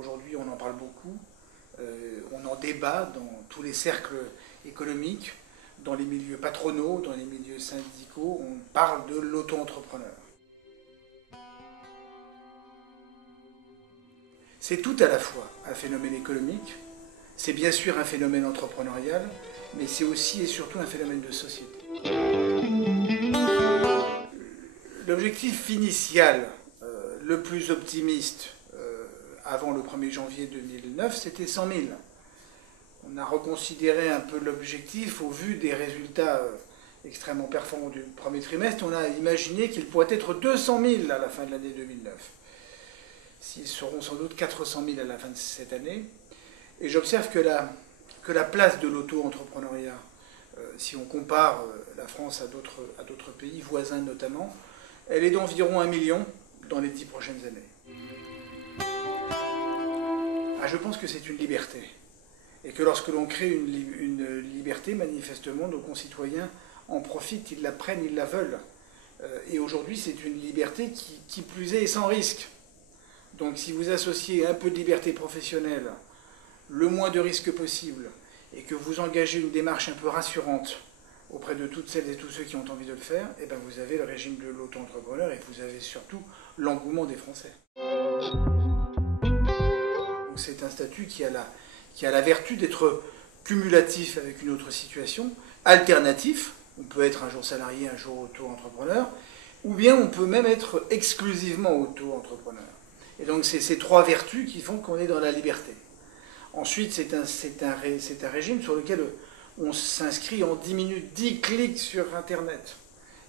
Aujourd'hui, on en parle beaucoup. On en débat dans tous les cercles économiques, dans les milieux patronaux, dans les milieux syndicaux. On parle de l'auto-entrepreneur. C'est tout à la fois un phénomène économique, c'est bien sûr un phénomène entrepreneurial, mais c'est aussi et surtout un phénomène de société. L'objectif initial, le plus optimiste, avant le 1er janvier 2009, c'était 100 000. On a reconsidéré un peu l'objectif au vu des résultats extrêmement performants du premier trimestre. On a imaginé qu'il pourrait être 200 000 à la fin de l'année 2009. Ils seront sans doute 400 000 à la fin de cette année. Et j'observe que la place de l'auto-entrepreneuriat, si on compare la France à d'autres pays, voisins notamment, elle est d'environ 1 million dans les 10 prochaines années. Je pense que c'est une liberté. Et que lorsque l'on crée une liberté, manifestement, nos concitoyens en profitent, ils la prennent, ils la veulent. Et aujourd'hui, c'est une liberté qui plus est sans risque. Donc si vous associez un peu de liberté professionnelle, le moins de risques possible, et que vous engagez une démarche un peu rassurante auprès de toutes celles et tous ceux qui ont envie de le faire, eh bien vous avez le régime de l'auto-entrepreneur et vous avez surtout l'engouement des Français. C'est un statut qui a la vertu d'être cumulatif avec une autre situation, alternatif, on peut être un jour salarié, un jour auto-entrepreneur, ou bien on peut même être exclusivement auto-entrepreneur. Et donc c'est ces trois vertus qui font qu'on est dans la liberté. Ensuite, c'est un régime sur lequel on s'inscrit en 10 minutes, 10 clics sur Internet.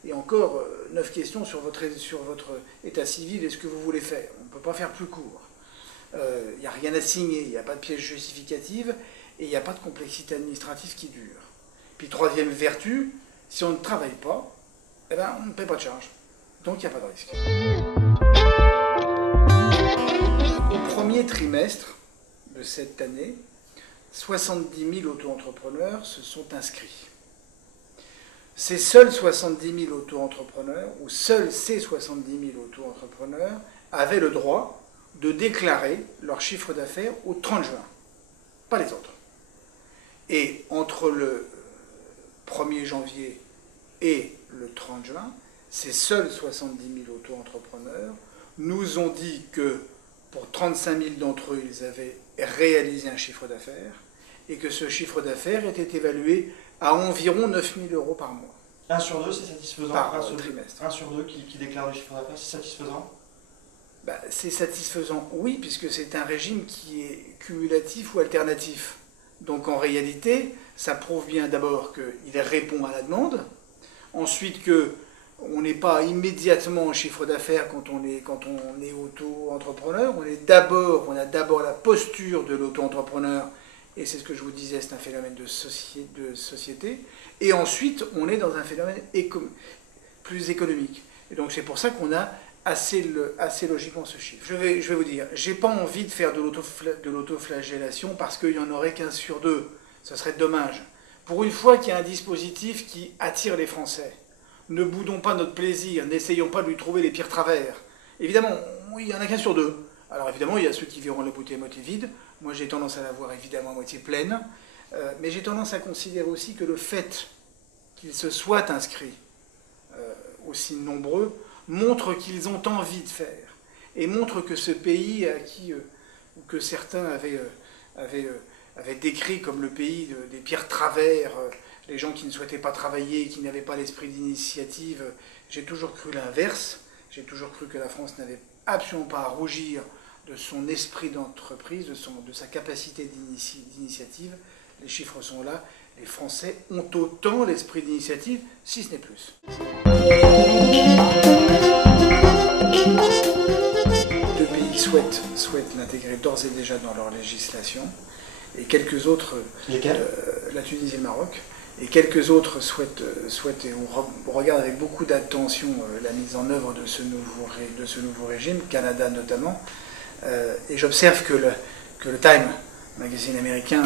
Et encore, 9 questions sur votre état civil et ce que vous voulez faire. On ne peut pas faire plus court. Il n'y a rien à signer, il n'y a pas de pièce justificative et il n'y a pas de complexité administrative qui dure. Puis troisième vertu, si on ne travaille pas, eh ben, on ne paie pas de charge. Donc il n'y a pas de risque. Au premier trimestre de cette année, 70 000 auto-entrepreneurs se sont inscrits. Ces seuls 70 000 auto-entrepreneurs, ou seuls ces 70 000 auto-entrepreneurs, avaient le droit de déclarer leur chiffre d'affaires au 30 juin, pas les autres. Et entre le 1er janvier et le 30 juin, ces seuls 70 000 auto-entrepreneurs nous ont dit que pour 35 000 d'entre eux, ils avaient réalisé un chiffre d'affaires et que ce chiffre d'affaires était évalué à environ 9 000 € par mois. 1 sur 2, c'est satisfaisant? Par trimestre. 1 sur 2 qui déclare le chiffre d'affaires, c'est satisfaisant? C'est satisfaisant, oui, puisque c'est un régime qui est cumulatif ou alternatif. Donc en réalité, ça prouve bien d'abord qu'il répond à la demande, ensuite qu'on n'est pas immédiatement en chiffre d'affaires quand on est auto-entrepreneur, on a d'abord la posture de l'auto-entrepreneur, et c'est ce que je vous disais, c'est un phénomène de société, et ensuite on est dans un phénomène plus économique. Et donc c'est pour ça qu'on a assez logiquement ce chiffre. Je vais vous dire, j'ai pas envie de faire de l'autoflagellation parce qu'il n'y en aurait qu'1 sur 2. Ce serait dommage. Pour une fois qu'il y a un dispositif qui attire les Français, ne boudons pas notre plaisir, n'essayons pas de lui trouver les pires travers. Évidemment, il n'y en a qu'1 sur 2. Alors évidemment, il y a ceux qui verront la bouteille à moitié vide. Moi, j'ai tendance à la voir évidemment à moitié pleine. Mais j'ai tendance à considérer aussi que le fait qu'ils se soient inscrits aussi nombreux montre qu'ils ont envie de faire, et montre que ce pays que certains avaient décrit comme le pays des pires travers, les gens qui ne souhaitaient pas travailler, qui n'avaient pas l'esprit d'initiative, j'ai toujours cru l'inverse, j'ai toujours cru que la France n'avait absolument pas à rougir de son esprit d'entreprise, de sa capacité d'initiative. Les chiffres sont là, les Français ont autant l'esprit d'initiative, si ce n'est plus. Deux pays souhaitent l'intégrer d'ores et déjà dans leur législation, et quelques autres, la Tunisie et le Maroc, et quelques autres souhaitent et on regarde avec beaucoup d'attention la mise en œuvre de ce nouveau régime, Canada notamment, et j'observe que le Time, magazine américain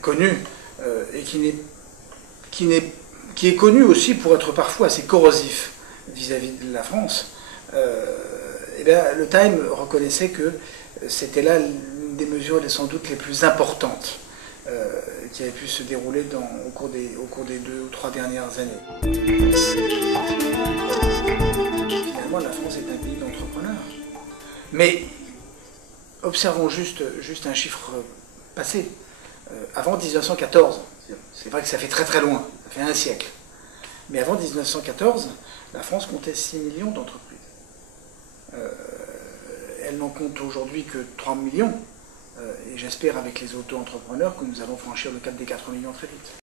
connu, et qui est connu aussi pour être parfois assez corrosif vis-à-vis de la France, eh bien, le Time reconnaissait que c'était là une des mesures sans doute les plus importantes qui avait pu se dérouler au cours des 2 ou 3 dernières années. Finalement, la France est un pays d'entrepreneurs. Mais observons juste un chiffre passé. Avant 1914, c'est vrai que ça fait très très loin, ça fait un siècle. Mais avant 1914, la France comptait 6 millions d'entreprises. Elle n'en compte aujourd'hui que 3 millions. Et j'espère avec les auto-entrepreneurs que nous allons franchir le cap des 4 millions très vite.